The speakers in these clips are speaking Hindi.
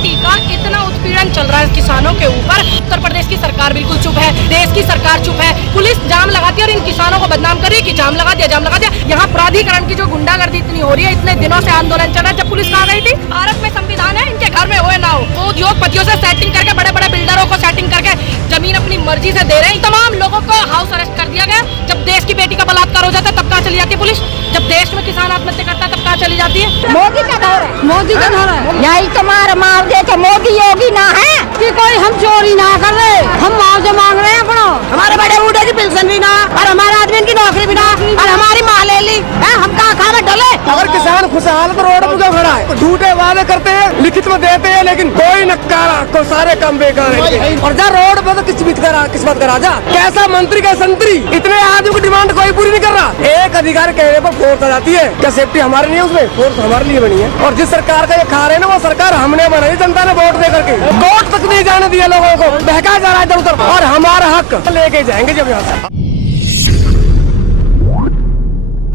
अथॉरिटी का इतना उत्पीड़न चल रहा है किसानों के ऊपर। उत्तर प्रदेश की सरकार बिल्कुल चुप है, देश की सरकार चुप है, पुलिस जाम लगाती है और इन किसानों को बदनाम कर रही है कि जाम लगा दिया, जाम लगा दिया। यहाँ प्राधिकरण की जो गुंडागर्दी इतनी हो रही है, इतने दिनों से आंदोलन चल रहा है। जब पुलिस कहाँ गई थी? भारत में संविधान है, इनके घर में हो ना हो, वो उद्योगपतियों से सेटिंग करके, बड़े बड़े बिल्डरों को सेटिंग करके जमीन अपनी मर्जी से दे रहे हैं। तमाम लोगों को हाउस अरेस्ट कर दिया गया। जब देश की बेटी का बलात्कार हो जाता है तब कहाँ चली जाती है पुलिस? जब देश में किसान आत्महत्या करता है तब कहाँ चली जाती है? मोदी का दौर है, मोदी का दौर है। यही तुम्हारा मुआवजे के मोदी योगी ना है कि कोई हम चोरी ना कर रहे, हम मुआवजा मांग रहे हैं अपना। हमारे बड़े बूढ़े की पेंशन भी ना, और हमारे आदमी की नौकरी भी ना, और हमारी माँ ले ली है, हम कहाँ खा में डले। अगर किसान खुशहाल तो रोड पर क्यों खड़ा है? झूठे वादे करते हैं, लिखित में देते हैं, लेकिन कोई नकारा को सारे काम बेकार है। और जा रोड पे तो किस्मत का राजा, कैसा मंत्री का संतरी, इतने आदमी की डिमांड कोई पूरी नहीं कर रहा। एक अधिकारी कहने पर फोर्स आ जाती है, क्या सेफ्टी हमारी नहीं है? उसमें फोर्स हमारे लिए बनी है। और जिस सरकार का ये खा रहे हैं ना, वो सरकार हमने बनाई, जनता ने वोट दे करके। वोट तक नहीं जाने दिया लोगों को, बहका जा रहा है इधर उधर, और हमारा हक लेके जाएंगे जब यहाँ से।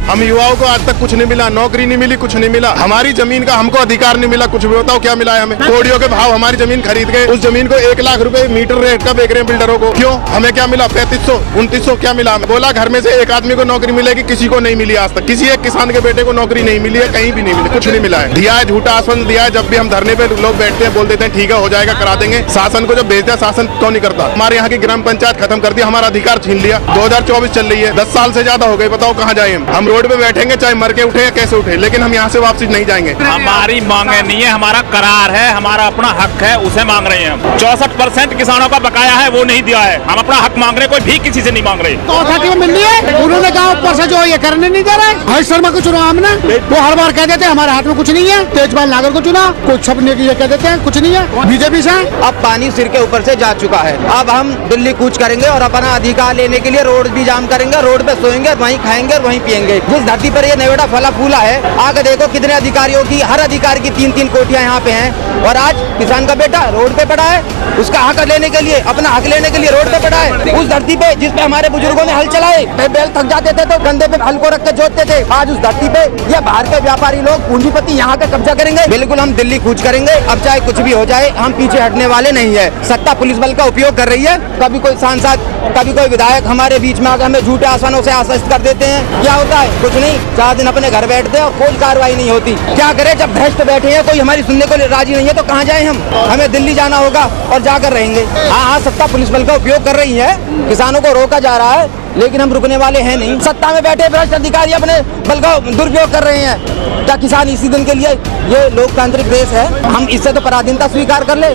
हम युवाओं को आज तक कुछ नहीं मिला, नौकरी नहीं मिली, कुछ नहीं मिला। हमारी जमीन का हमको अधिकार नहीं मिला, कुछ भी बताओ क्या मिला है हमें? कोड़ियों के भाव हमारी जमीन खरीद गए, उस जमीन को 1 लाख रुपए मीटर रेट का बेच रहे हैं बिल्डरों को। क्यों? हमें क्या मिला? 3500 2900 क्या मिला हमें? बोला घर में से एक आदमी को नौकरी मिलेगी, किसी को नहीं मिली आज तक। किसी एक किसान के बेटे को नौकरी नहीं मिली है, कहीं भी नहीं मिली, कुछ नहीं मिला है। दिया है, झूठा आश्वासन दिया है। जब भी हम धरने पे लोग बैठते हैं बोल देते हैं ठीक है हो जाएगा, करा देंगे। शासन को जब भेजते हैं, शासन क्यों नहीं करता? हमारे यहाँ की ग्राम पंचायत खत्म कर दिया, हमारा अधिकार छीन लिया। 2024 चल रही है, 10 साल से ज्यादा हो गए, बताओ कहाँ जाए हम? रोड पे बैठेंगे, चाहे मर के उठे या कैसे उठे, लेकिन हम यहाँ से वापसी नहीं जाएंगे। हमारी मांगे नहीं है, हमारा करार है, हमारा अपना हक है, उसे मांग रहे हैं हम। 64% किसानों का बकाया है, वो नहीं दिया है। हम अपना हक मांग रहे हैं, कोई भी किसी से नहीं मांग रहे। तो मिल रही है, उन्होंने कहा ऊपर से जो ये करने नहीं दे रहे। हरीश शर्मा को चुना हमने, वो हर बार कह देते हैं हमारे हाथ में कुछ नहीं है। तेजपाल नागर को चुना, कुछ सब ने कह देते हैं कुछ नहीं है। बीजेपी से अब पानी सिर के ऊपर से जा चुका है। अब हम दिल्ली कूच करेंगे और अपना अधिकार लेने के लिए रोड भी जाम करेंगे, रोड पे सोएंगे, वहीं खाएंगे और वहीं पियेंगे। जिस धरती पर ये नेवड़ा फला फूला है, आगे देखो कितने अधिकारियों की, हर अधिकारी की 3-3 कोठियां यहाँ पे हैं, और आज किसान का बेटा रोड पे पड़ा है, उसका हक लेने के लिए, अपना हक लेने के लिए रोड पे पड़ा है। उस धरती पे जिस पे हमारे बुजुर्गों ने हल चलाए, बैल थक जाते थे तो कंधे पे हल को रख के जोतते थे, आज उस धरती पे ये बाहर के व्यापारी लोग, पूंजीपति यहाँ का कब्जा करेंगे। बिल्कुल हम दिल्ली कूच करेंगे। अब चाहे कुछ भी हो जाए, हम पीछे हटने वाले नहीं है। सत्ता पुलिस बल का उपयोग कर रही है, कभी कोई सांसद, कभी कोई विधायक हमारे बीच में आकर हमें झूठे आश्वासनों से आश्वस्त कर देते हैं। क्या होता है? कुछ नहीं, 4 दिन अपने घर बैठते हैं और कोई कार्रवाई नहीं होती। क्या करें? जब भ्रष्ट बैठे हैं, कोई हमारी सुनने को राजी नहीं है, तो कहाँ जाए हम? हमें दिल्ली जाना होगा और जाकर रहेंगे। हाँ, सत्ता पुलिस बल का उपयोग कर रही है, किसानों को रोका जा रहा है, लेकिन हम रुकने वाले हैं नहीं। सत्ता में बैठे भ्रष्ट अधिकारी अपने बल का दुरुपयोग कर रहे हैं। क्या किसान इसी दिन के लिए? ये लोकतांत्रिक देश है, हम इससे तो पराधीनता स्वीकार कर ले,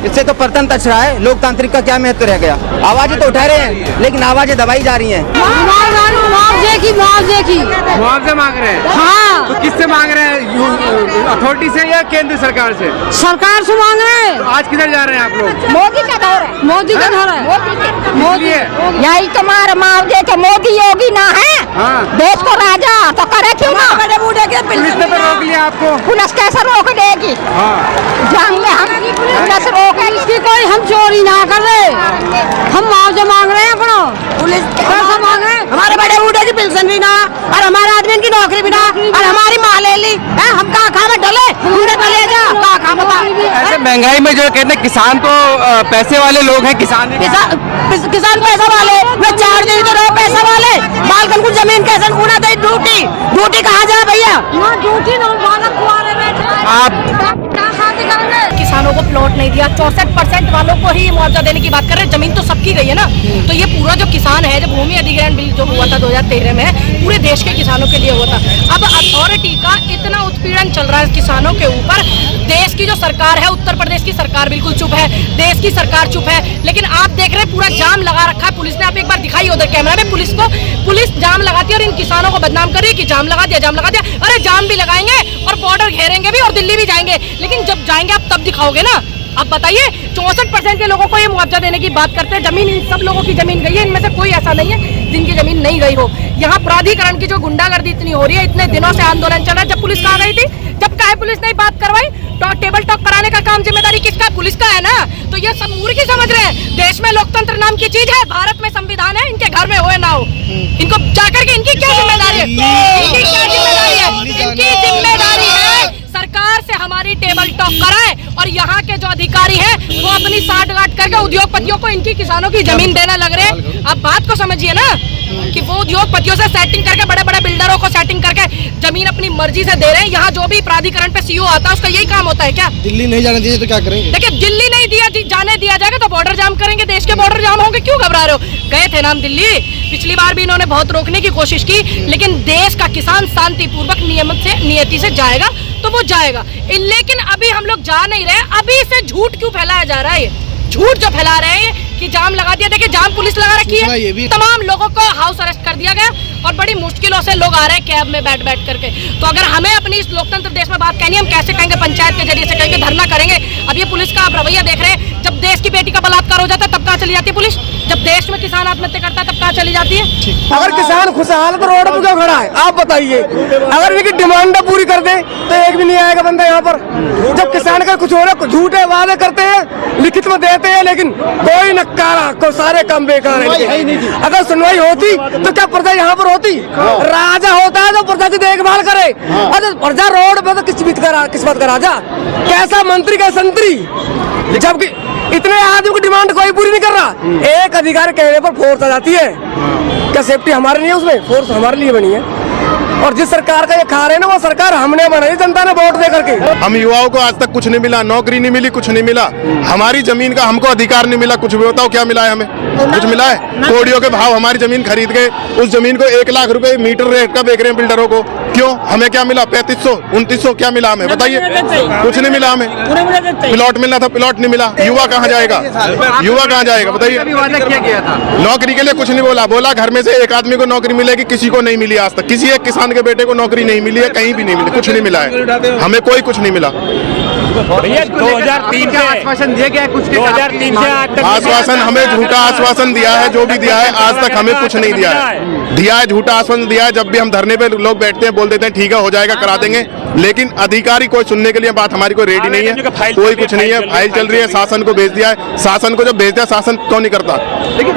इससे तो परतंत्र अच्छा है। लोकतांत्रिक का क्या महत्व रह गया? आवाजें तो उठा रहे हैं, लेकिन आवाजें दबाई जा रही हैं। मुआवजा मांग रहे हैं। हाँ, तो किससे मांग रहे हैं? अथॉरिटी से या केंद्र सरकार से? सरकार से मांग रहे हैं। तो आज किधर जा रहे हैं आप लोग? मोदी का दौर है, मोदी का दौर है। मोदी यही तुम्हारा मुआवजे के मोदी योगी ना है, देश को राजा तो करे क्यों ना? बड़े बूढ़े के पुलिस ने तो रोक लिया आपको। पुलिस कैसे रोक देगी? जाएंगे हम, पुलिस रोकेगी कि कोई हम चोरी ना कर रहे, हम मुआवजा मांग रहे हैं अपना। पुलिस पैसा मांग रहे हैं, हमारे बड़े बूढ़े की पेंशन भी ना, और हमारे आदमी की नौकरी भी ना, और हमारी माँ ले ली है, हम कहाँ खा में डले, हमने डले जा कहाँ खा बता। ऐसे महंगाई में जो कहते हैं किसान तो पैसे वाले लोग हैं, किसान पैसा वाले, मैं 4 दिन तो रहो पैसा वाले, बालकन को जमीन कैसे गुना दे? ड्यूटी कहाँ जाए भैया? ड्यूटी आप किसानों को प्लॉट नहीं दिया, 64% वालों को ही मुआवजा देने की बात कर रहे हैं। जमीन तो सबकी गई है ना, तो ये पूरा जो किसान है, जब भूमि अधिग्रहण बिल जो हुआ था 2013 में, पूरे देश के किसानों के लिए हुआ था। अब अथॉरिटी का इतना उत्पीड़न चल रहा है किसानों के ऊपर। देश की जो सरकार है, उत्तर प्रदेश की सरकार बिल्कुल चुप है, देश की सरकार चुप है, लेकिन आप देख रहे हैं पूरा जाम लगा रखा है पुलिस ने। आप एक बार दिखाई उधर कैमरा में, पुलिस जाम लगाती है और इन किसानों को बदनाम कर रही है कि जाम लगा दिया, जाम लगा दिया। अरे जाम भी लगाएंगे और बॉर्डर घेरेंगे भी और दिल्ली भी जाएंगे, लेकिन जब जाएंगे आप तब दिखाओगे ना। अब बताइए, 64% के लोगों को ये मुआवजा देने की बात करते हैं। जमीन इन सब लोगों की जमीन गई है, इनमें से कोई ऐसा नहीं है जिनकी जमीन नहीं गई हो। यहाँ प्राधिकरण की जो गुंडागर्दी इतनी हो रही है, इतने दिनों से आंदोलन चल रहा है। जब पुलिस कहाँ गई थी? जब काहे पुलिस ने बात करवाई? टेबल टॉक कराने का काम जिम्मेदारी किसका? पुलिस का है ना। तो ये सब मूर्ख समझ रहे हैं। देश में लोकतंत्र नाम की चीज है, भारत में संविधान है, इनके घर में हो ना हो, इनको जाकर के इनकी क्या जिम्मेदारी है? इनकी क्या जिम्मेदारी है? इनकी जिम्मेदारी है सरकार से हमारी टेबल टॉक कराए और यहाँ के जो अधिकारी हैं वो अपनी साठ गांठ करके उद्योगपतियों को इनकी किसानों की जमीन देने लग रहे हैं। आप बात को समझिए ना कि वो उद्योगपतियों से सेटिंग करके बड़े बड़े बिल्डरों को सेटिंग करके जमीन अपनी मर्जी से दे रहे हैं। यहाँ जो भी प्राधिकरण पे सीईओ आता है उसका यही काम होता है क्या? दिल्ली नहीं जाने दीजिए तो क्या करेंगे? देखिए दिल्ली नहीं जाने दिया जाएगा तो बॉर्डर जाम करेंगे। देश के बॉर्डर जाम होंगे, क्यों घबरा रहे हो? गए थे ना हम दिल्ली, पिछली बार भी इन्होंने बहुत रोकने की कोशिश की, लेकिन देश का किसान शांतिपूर्वक नियति से जाएगा तो वो जाएगा। लेकिन अभी हम लोग जा नहीं रहे। अभी से झूठ क्यों फैलाया जा रहा है? झूठ जो फैला रहे हैं कि जाम लगा दिया, देखिए जाम पुलिस लगा रखी है। तमाम लोगों को हाउस अरेस्ट कर दिया गया और बड़ी मुश्किलों से लोग आ रहे हैं कैब में बैठ करके। तो अगर हमें अपनी इस लोकतंत्र देश में बात कहनी है, हम कैसे कहेंगे? पंचायत के जरिए से कहेंगे, धरना करेंगे। अब ये पुलिस का आप रवैया देख रहे हैं। जब देश की बेटी का बलात्कार हो जाता है तब कहाँ चली जाती है पुलिस? जब देश में किसान आत्महत्या करता है तब कहाँ चली जाती है? अगर किसान खुशहाल तो रोड पर क्यों खड़ा है? आप बताइए। अगर इनकी डिमांड पूरी कर दे तो एक भी नहीं आएगा बंदा यहाँ पर। जब किसान का कुछ हो रहा, झूठे वादे करते हैं, लिखित में देते हैं, लेकिन कोई नकारा को सारे काम बेकार है। अगर सुनवाई होती तो क्या प्रजा यहाँ पर होती? राजा होता है जो प्रजा की देखभाल करे। अगर प्रजा रोड पे तो किस्मत का राजा, कैसा मंत्री का संतरी, जबकि इतने आदमी की डिमांड कोई पूरी नहीं कर रहा। एक अधिकारी कहने पर फोर्स आ जाती है। क्या सेफ्टी हमारे नहीं है उसमें? फोर्स हमारे लिए बनी है। और जिस सरकार का ये खा रहे हैं ना, वो सरकार हमने बनाई, जनता ने वोट दे करके। हम युवाओं को आज तक कुछ नहीं मिला, नौकरी नहीं मिली, कुछ नहीं मिला। हमारी जमीन का हमको अधिकार नहीं मिला। कुछ भी बताओ क्या मिला है हमें? कुछ मिला है? कोड़ियों के भाव हमारी जमीन खरीद गए, उस जमीन को 1 लाख रुपए मीटर रेट का बेच रहे हैं बिल्डरों को। क्यों? हमें क्या मिला? 3500 2900 क्या मिला हमें? बताइए। कुछ नहीं मिला हमें। प्लॉट मिलना था, प्लॉट नहीं मिला। युवा कहाँ जाएगा? युवा कहाँ जाएगा बताइए? नौकरी के लिए कुछ नहीं बोला घर में से एक आदमी को नौकरी मिलेगी, किसी को नहीं मिली आज तक। किसी एक किसान के बेटे को नौकरी नहीं मिली है, कहीं भी नहीं मिली, कुछ नहीं मिला है हमें, कोई कुछ नहीं मिला। 2003 से आश्वासन दिया गया है, कुछ 2003 से आज तक आश्वासन हमें झूठा आश्वासन दिया है। जो भी दिया है आज तक हमें कुछ नहीं दिया है, झूठा आश्वासन दिया है। जब भी हम धरने पे लोग बैठते हैं बोल देते हैं ठीक है हो जाएगा, करा देंगे, लेकिन अधिकारी कोई सुनने के लिए बात हमारी कोई रेडी नहीं है। कोई कुछ नहीं है, फाइल चल रही है, शासन को भेज दिया है। शासन को जब भेज दिया, शासन क्यों नहीं करता?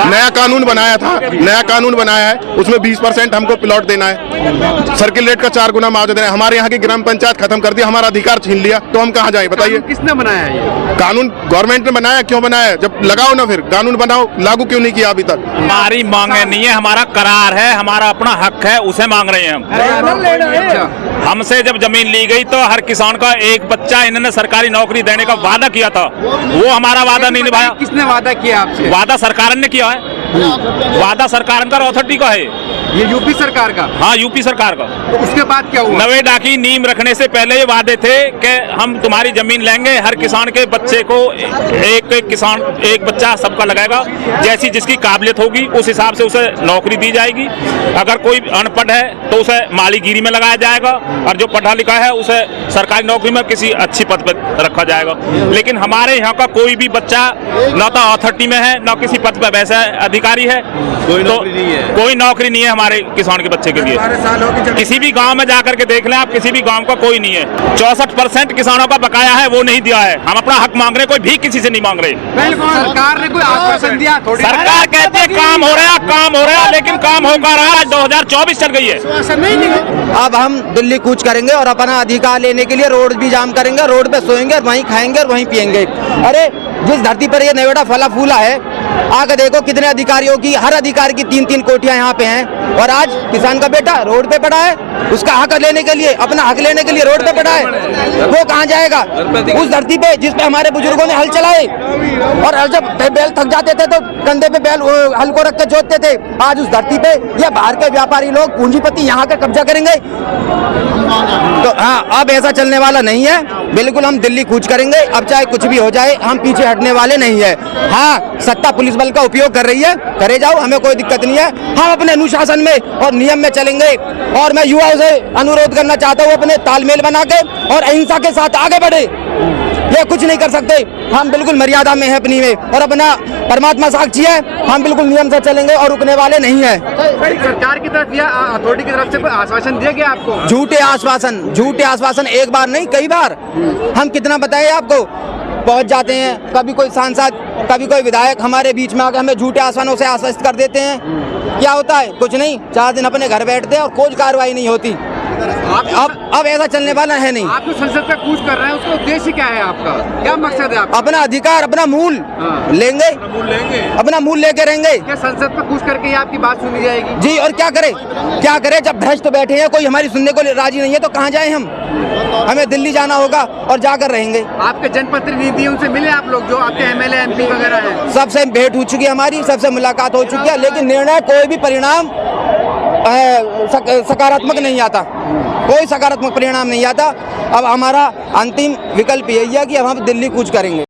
नया कानून बनाया था, नया कानून बनाया है, उसमें 20% हमको प्लॉट देना है, सर्किल रेट का 4 गुना मुआवजा देना है। हमारे यहाँ की ग्राम पंचायत खत्म कर दिया, हमारा अधिकार छीन लिया, तो हम कहाँ जाए बताइए? किसने बनाया है कानून? गवर्नमेंट ने बनाया। क्यों बनाया? जब लगाओ ना, फिर कानून बनाओ, लागू क्यों नहीं किया अभी तक? हमारी मांगे नहीं है, हमारा करार है, हमारा अपना हक है, उसे मांग रहे हैं हम। हमसे जब जमीन ली गई तो हर किसान का एक बच्चा इन्होंने सरकारी नौकरी देने का वादा किया था, वो हमारा वादा नहीं निभाया। किसने वादा किया आपसे? वादा सरकार ने किया है, वादा सरकार का अथॉरिटी का है। ये यूपी सरकार का? हाँ, यूपी सरकार का। तो उसके बाद क्या हुआ? नवेदा की नींव रखने से पहले ये वादे थे कि हम तुम्हारी जमीन लेंगे, हर किसान के बच्चे को एक बच्चा सबका लगाएगा, जैसी जिसकी काबिलियत होगी उस हिसाब से उसे नौकरी दी जाएगी। अगर कोई अनपढ़ है तो उसे मालीगिरी में लगाया जाएगा, और जो पढ़ा लिखा है उसे सरकारी नौकरी में किसी अच्छी पद पर रखा जाएगा। लेकिन हमारे यहाँ का कोई भी बच्चा न तो अथॉरिटी में है, न किसी पद पर वैसा अधिकारी है, कोई नौकरी नहीं है हमारे किसान के बच्चे के लिए। किसी भी गांव में जाकर के देख लें आप, किसी भी गांव का कोई नहीं है। 64% किसानों का बकाया है, वो नहीं दिया है। हम अपना हक मांग रहे हैं, कोई भी किसी से नहीं मांग रहे। सरकार ने कोई आश्वासन दिया? सरकार कहती है काम हो रहा है, लेकिन काम होगा रहा है। 2024 चल गई है। अब हम दिल्ली कूच करेंगे और अपना अधिकार लेने के लिए रोड भी जाम करेंगे, रोड पे सोएंगे, वहीं खाएंगे और वहीं पिएंगे। अरे जिस धरती पर ये नेवेड़ा फला फूला है, आगे देखो कितने अधिकारियों की, हर अधिकारी की 3-3 कोठियां यहाँ पे हैं, और आज किसान का बेटा रोड पे पड़ा है। उसका हक लेने के लिए, अपना हक लेने के लिए रोड पे पड़ा है। वो कहाँ जाएगा? उस धरती पे जिस पे हमारे बुजुर्गों ने हल चलाए, और जब बैल थक जाते थे तो कंधे पे बैल हल को रख के जोतते थे। आज उस धरती पे ये बाहर के व्यापारी लोग, पूंजीपति यहाँ का कब्जा करेंगे। तो हाँ, अब ऐसा चलने वाला नहीं है। बिल्कुल हम दिल्ली कूच करेंगे, अब चाहे कुछ भी हो जाए, हम पीछे हटने वाले नहीं है। हाँ, सत्ता पुलिस बल का उपयोग कर रही है, करे जाओ, हमें कोई दिक्कत नहीं है। हम अपने अनुशासन में और नियम में चलेंगे, और मैं युवाओं से अनुरोध करना चाहता हूँ अपने तालमेल बना के और अहिंसा के साथ आगे बढ़े। ये कुछ नहीं कर सकते, हम बिल्कुल मर्यादा में है अपनी में, और अपना परमात्मा साक्षी है, हम बिल्कुल नियम से चलेंगे और रुकने वाले नहीं है। सरकार की तरफ या अथॉरिटी की तरफ से कोई आश्वासन दिया गया आपको? झूठे आश्वासन, एक बार नहीं कई बार। हम कितना बताएं आपको? पहुंच जाते हैं, कभी कोई सांसद, कभी कोई विधायक हमारे बीच में आकर हमें झूठे आश्वासनों से आश्वस्त कर देते हैं। क्या होता है? कुछ नहीं, 4 दिन अपने घर बैठते हैं और कोई कार्रवाई नहीं होती। अब ऐसा चलने वाला है नहीं। आप जो संसद पे कूच कर रहे हैं उसका उद्देश्य क्या है आपका, क्या मकसद है आपका? अपना अधिकार, अपना मूल लेंगे, अपना मूल लेके रहेंगे। क्या संसद पे कूच करके आपकी बात सुनी जाएगी? जी, और क्या करे जब भ्रष्ट बैठे हैं, कोई हमारी सुनने को राजी नहीं है तो कहाँ जाए हम? हमें दिल्ली जाना होगा और जाकर रहेंगे। आपके जनप्रतिनिधि उनसे मिले आप लोग, जो आपके एमएलए एमपी वगैरह हैं? सबसे भेंट हो चुकी है हमारी, सबसे मुलाकात हो चुकी है, लेकिन निर्णय कोई भी परिणाम सकारात्मक नहीं आता, कोई सकारात्मक परिणाम नहीं आता। अब हमारा अंतिम विकल्प यही है कि अब हम दिल्ली कूच करेंगे।